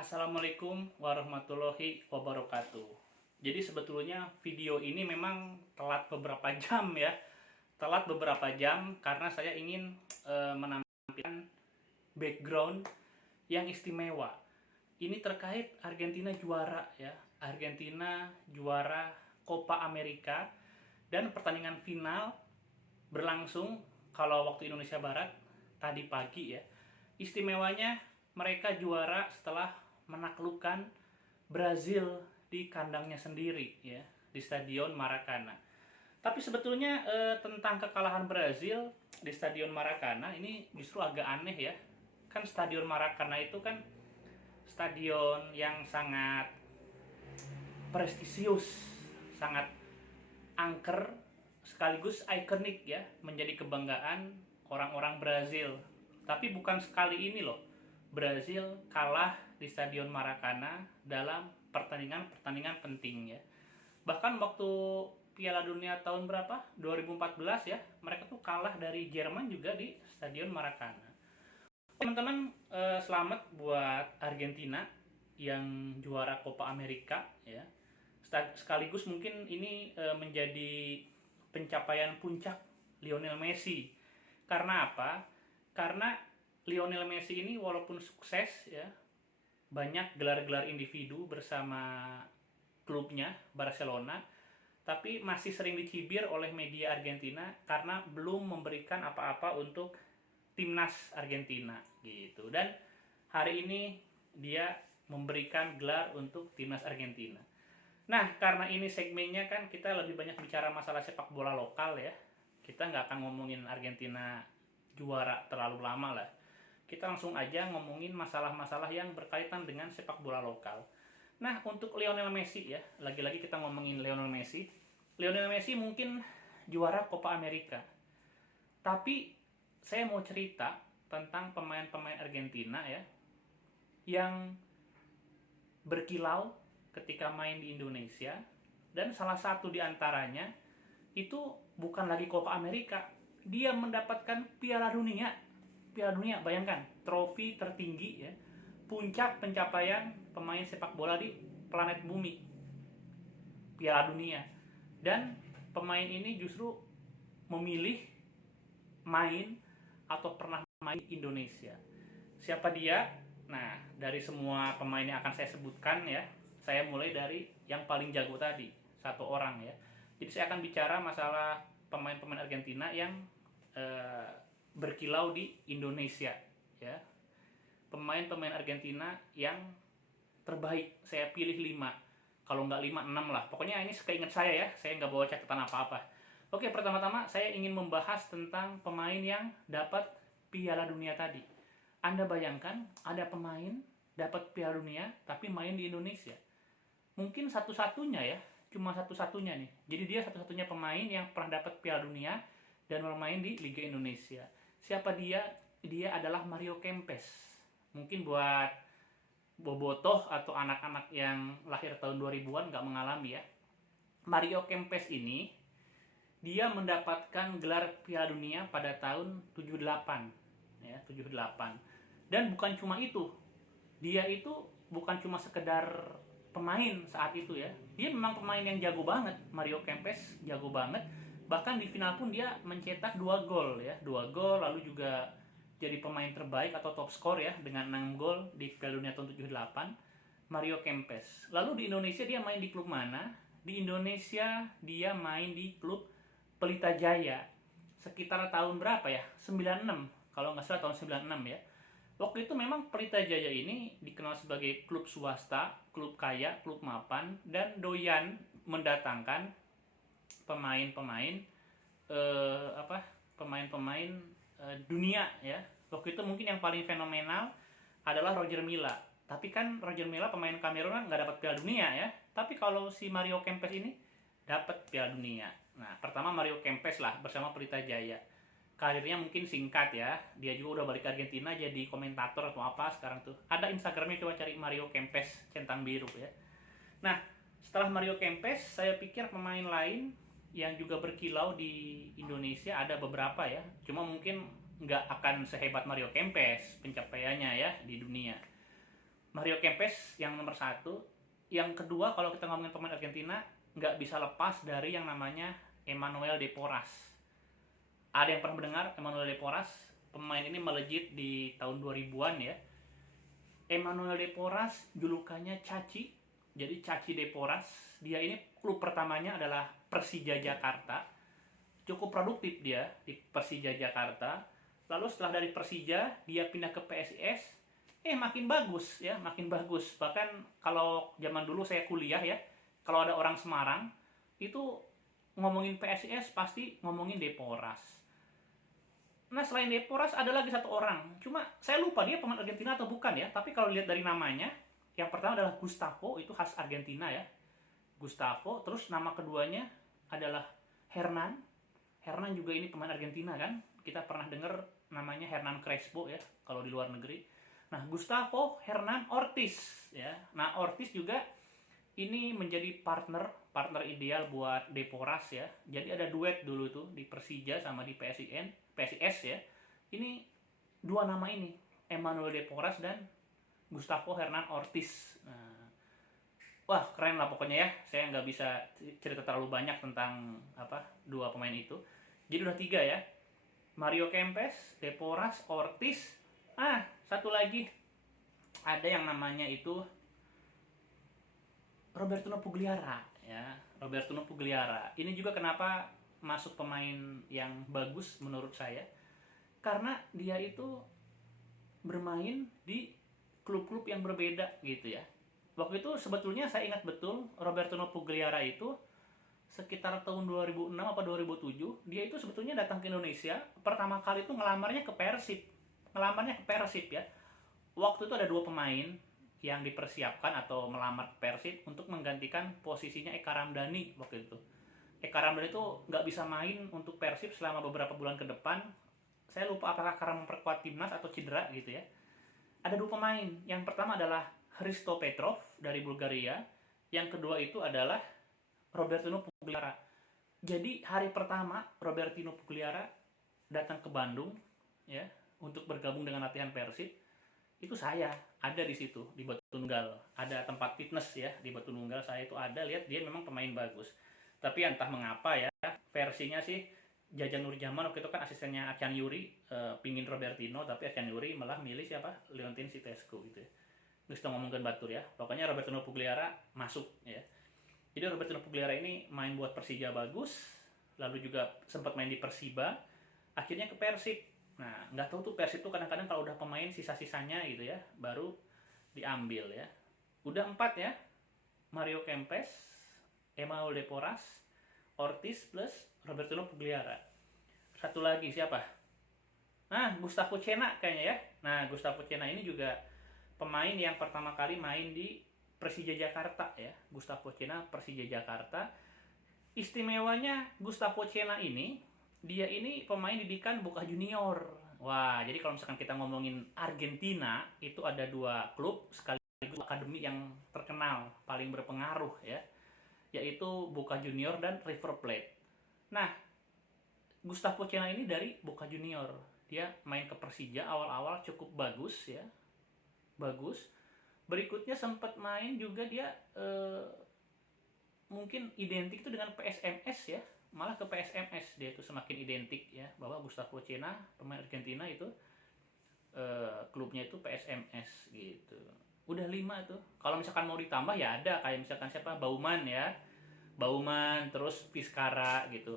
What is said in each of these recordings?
Assalamualaikum warahmatullahi wabarakatuh. Jadi sebetulnya video ini memang telat beberapa jam ya. Telat beberapa jam karena saya ingin menampilkan background yang istimewa. Ini terkait Argentina juara ya. Argentina juara Copa America dan pertandingan final berlangsung kalau waktu Indonesia Barat tadi pagi ya. Istimewanya mereka juara setelah menaklukkan Brazil di kandangnya sendiri ya, di Stadion Maracana. Tapi sebetulnya tentang kekalahan Brazil di Stadion Maracana ini justru agak aneh ya. Kan Stadion Maracana itu kan stadion yang sangat prestisius, sangat angker sekaligus ikonik ya, menjadi kebanggaan orang-orang Brazil. Tapi bukan sekali ini loh Brazil kalah di Stadion Maracana dalam pertandingan-pertandingan penting ya. Bahkan waktu Piala Dunia tahun berapa? 2014 ya, mereka tuh kalah dari Jerman juga di Stadion Maracana. Teman-teman, selamat buat Argentina yang juara Copa America ya. Sekaligus mungkin ini menjadi pencapaian puncak Lionel Messi. Karena apa? Karena Lionel Messi ini walaupun sukses ya, banyak gelar-gelar individu bersama klubnya Barcelona, tapi masih sering dicibir oleh media Argentina karena belum memberikan apa-apa untuk timnas Argentina gitu. Dan hari ini dia memberikan gelar untuk timnas Argentina. Nah, karena ini segmennya kan kita lebih banyak bicara masalah sepak bola lokal ya. Kita nggak akan ngomongin Argentina juara terlalu lama lah. Kita langsung aja ngomongin masalah-masalah yang berkaitan dengan sepak bola lokal. Nah, untuk Lionel Messi ya, lagi-lagi kita ngomongin Lionel Messi. Lionel Messi mungkin juara Copa America. Tapi saya mau cerita tentang pemain-pemain Argentina ya, yang berkilau ketika main di Indonesia, dan salah satu diantaranya itu bukan lagi Copa America, dia mendapatkan Piala Dunia. Piala Dunia, bayangkan, trofi tertinggi ya, puncak pencapaian pemain sepak bola di planet bumi, Piala Dunia. Dan pemain ini justru memilih main atau pernah main di Indonesia. Siapa dia? Nah, dari semua pemain yang akan saya sebutkan ya, saya mulai dari yang paling jago tadi, satu orang ya. Jadi saya akan bicara masalah pemain-pemain Argentina yang berkilau di Indonesia ya. Pemain-pemain Argentina yang terbaik, saya pilih 5, kalau nggak 5, 6 lah. Pokoknya ini sekeingat saya ya, saya nggak bawa catatan apa-apa. Oke, pertama-tama saya ingin membahas tentang pemain yang dapat Piala Dunia tadi. Anda bayangkan ada pemain dapat Piala Dunia tapi main di Indonesia. Mungkin satu-satunya ya, cuma satu-satunya nih. Jadi dia satu-satunya pemain yang pernah dapat Piala Dunia dan bermain di Liga Indonesia. Siapa dia? Dia adalah Mario Kempes. Mungkin buat bobotoh atau anak-anak yang lahir tahun 2000-an nggak mengalami ya. Mario Kempes ini dia mendapatkan gelar Piala Dunia pada tahun 78 ya, 78. Dan bukan cuma itu. Dia itu bukan cuma sekedar pemain saat itu ya. Dia memang pemain yang jago banget. Mario Kempes jago banget. Bahkan di final pun dia mencetak 2 gol ya, 2 gol, lalu juga jadi pemain terbaik atau top skor ya dengan 6 gol di Piala Dunia tahun 78. Mario Kempes. Lalu di Indonesia dia main di klub mana? Di Indonesia dia main di klub Pelita Jaya. Sekitar tahun berapa ya? 96. Kalau nggak salah tahun 96 ya. Waktu itu memang Pelita Jaya ini dikenal sebagai klub swasta, klub kaya, klub mapan, dan doyan mendatangkan pemain-pemain pemain-pemain dunia ya. Waktu itu mungkin yang paling fenomenal adalah Roger Milla. Tapi kan Roger Milla pemain Kamerun nggak dapat Piala Dunia ya. Tapi kalau si Mario Kempes ini dapat Piala Dunia. Nah, pertama Mario Kempes lah bersama Pelita Jaya. Karirnya mungkin singkat ya. Dia juga udah balik ke Argentina jadi komentator atau apa sekarang tuh. Ada Instagramnya, coba cari Mario Kempes centang biru ya. Nah, setelah Mario Kempes, saya pikir pemain lain yang juga berkilau di Indonesia ada beberapa ya. Cuma mungkin nggak akan sehebat Mario Kempes pencapaiannya ya di dunia. Mario Kempes yang nomor satu. Yang kedua, kalau kita ngomongin pemain Argentina, nggak bisa lepas dari yang namanya Emmanuel de Porras. Ada yang pernah mendengar Emmanuel de Porras? Pemain ini melejit di tahun 2000-an ya. Emmanuel de Porras julukannya Caci, jadi Caci de Porras. Dia ini klub pertamanya adalah Persija Jakarta. Cukup produktif dia di Persija Jakarta. Lalu setelah dari Persija dia pindah ke PSIS. Makin bagus ya, makin bagus. Bahkan kalau zaman dulu saya kuliah ya, kalau ada orang Semarang itu ngomongin PSIS pasti ngomongin de Porras. Nah, selain de Porras ada lagi satu orang. Cuma saya lupa dia pemain Argentina atau bukan ya. Tapi kalau lihat dari namanya, yang pertama adalah Gustavo, itu khas Argentina ya. Gustavo, terus nama keduanya adalah Hernan. Hernan juga ini pemain Argentina kan. Kita pernah dengar namanya Hernan Crespo ya kalau di luar negeri. Nah, Gustavo Hernan Ortiz ya. Nah, Ortiz juga ini menjadi partner ideal buat de Porras ya. Jadi ada duet dulu tuh di Persija sama di PSIS ya. Ini dua nama ini, Emmanuel de Porras dan Gustavo Hernan Ortiz. Nah, wah keren lah pokoknya ya. Saya nggak bisa cerita terlalu banyak tentang dua pemain itu. Jadi udah tiga ya. Mario Kempes, de Porras, Ortiz. Satu lagi ada yang namanya itu Roberto Pugliara ya. Roberto Pugliara. Ini juga kenapa masuk pemain yang bagus menurut saya. Karena dia itu bermain di klub-klub yang berbeda gitu ya. Waktu itu sebetulnya saya ingat betul Roberto Pugliara itu sekitar tahun 2006 apa 2007, dia itu sebetulnya datang ke Indonesia. Pertama kali itu ngelamarnya ke Persib ya. Waktu itu ada dua pemain yang dipersiapkan atau melamar Persib untuk menggantikan posisinya Eka Ramdhani waktu itu. Eka Ramdhani itu nggak bisa main untuk Persib selama beberapa bulan ke depan. Saya lupa apakah karena memperkuat timnas atau cedera gitu ya. Ada dua pemain. Yang pertama adalah Hristo Petrov dari Bulgaria. Yang kedua itu adalah Robertino Pugliara. Jadi hari pertama Robertino Pugliara datang ke Bandung ya untuk bergabung dengan latihan Persib. Itu saya ada di situ di Batu Nunggal, ada tempat fitness ya di Batu Nunggal. Saya itu ada lihat dia memang pemain bagus, tapi entah mengapa ya versinya sih Jajan Nurjaman waktu itu kan asistennya Achan Yuri, pingin Robertino, tapi Achan Yuri malah milih siapa, Leontin Sitescu gitu ya. Terus kita ngomongin Batur ya, pokoknya Robertino Pugliara masuk ya. Jadi Robertino Pugliara ini main buat Persija bagus, lalu juga sempat main di Persiba, akhirnya ke Persib. Nah, nggak tahu tuh Persib tuh kadang-kadang kalau udah pemain sisa-sisanya gitu ya, baru diambil ya. Udah 4 ya, Mario Kempes, Emmanuel de Porras, Ortiz plus Robertino Pugliara. Satu lagi siapa? Gustavo Cena kayaknya ya. Nah, Gustavo Cena ini juga pemain yang pertama kali main di Persija Jakarta ya. Gustavo Cena Persija Jakarta. Istimewanya Gustavo Cena ini, dia ini pemain didikan Boca Junior. Wah, jadi kalau misalkan kita ngomongin Argentina, itu ada dua klub sekaligus akademi yang terkenal, paling berpengaruh ya, yaitu Boca Junior dan River Plate. Nah, Gustavo Cena ini dari Boca Junior. Dia main ke Persija awal-awal cukup bagus ya. Bagus. Berikutnya sempat main juga dia mungkin identik itu dengan PSMS ya. Malah ke PSMS dia itu semakin identik ya, bahwa Gustavo Cena pemain Argentina itu klubnya itu PSMS gitu. Udah 5 tuh. Kalau misalkan mau ditambah ya ada kayak misalkan siapa, Bauman ya. Bauman terus Vizcarra gitu.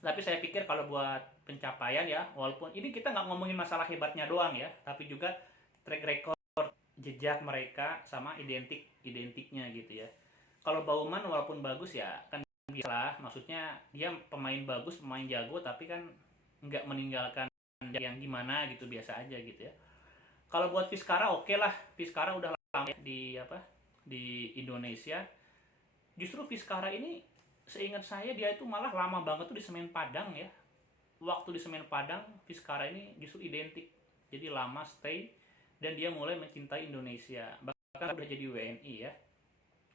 Tapi saya pikir kalau buat pencapaian ya, walaupun ini kita nggak ngomongin masalah hebatnya doang ya, tapi juga track record, jejak mereka sama identiknya gitu ya. Kalau Bauman walaupun bagus ya kan biasalah, maksudnya dia pemain bagus, pemain jago, tapi kan nggak meninggalkan yang gimana gitu, biasa aja gitu ya. Kalau buat Vizcarra oke lah, Vizcarra udah lama ya di Indonesia. Justru Vizcarra ini seingat saya dia itu malah lama banget tuh di Semen Padang ya. Waktu di Semen Padang Vizcarra ini justru identik, jadi lama stay dan dia mulai mencintai Indonesia, bahkan udah jadi WNI ya.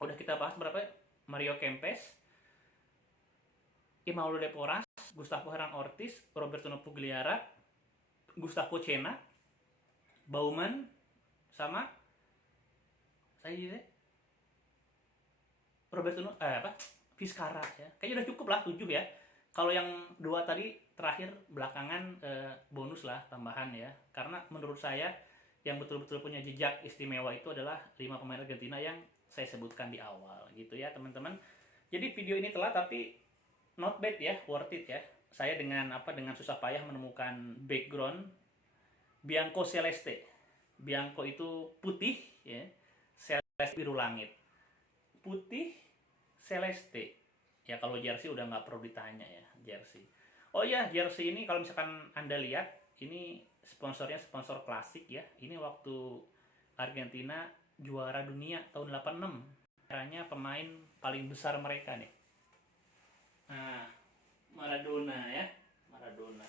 Udah kita bahas berapa? Mario Kempes, Emmanuel de Porras, Gustavo Hernan Ortiz, Robertino Pugliara, Gustavo Cena, Bauman, sama Saya Vizcara ya. Kayaknya udah cukup lah 7 ya. Kalau yang 2 tadi terakhir belakangan bonus lah tambahan ya. Karena menurut saya yang betul-betul punya jejak istimewa itu adalah 5 pemain Argentina yang saya sebutkan di awal gitu ya, teman-teman. Jadi video ini telat tapi not bad ya, worth it ya. Saya dengan susah payah menemukan background Bianco Celeste. Bianco itu putih ya, Celeste biru langit. Putih Celeste. Ya kalau jersey udah nggak perlu ditanya ya, jersey. Oh iya, jersey ini kalau misalkan Anda lihat, ini sponsornya sponsor klasik ya. Ini waktu Argentina juara dunia tahun 86. Caranya pemain paling besar mereka nih. Nah, Maradona ya. Maradona.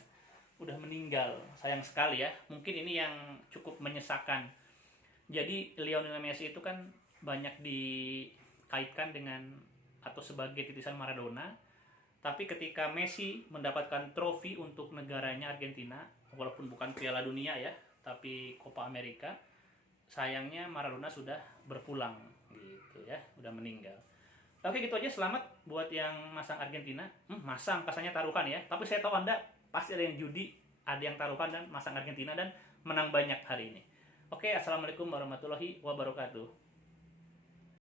Udah meninggal, sayang sekali ya. Mungkin ini yang cukup menyesakan. Jadi Lionel Messi itu kan banyak dikaitkan dengan atau sebagai titisan Maradona. Tapi ketika Messi mendapatkan trofi untuk negaranya Argentina, walaupun bukan Piala Dunia ya, tapi Copa America, sayangnya Maradona sudah berpulang gitu ya, udah meninggal. Oke, gitu aja. Selamat buat yang masang Argentina. Masang, kasarnya taruhan ya. Tapi saya tahu Anda pasti ada yang judi, ada yang taruhan dan masang Argentina dan menang banyak hari ini. Oke, assalamualaikum warahmatullahi wabarakatuh.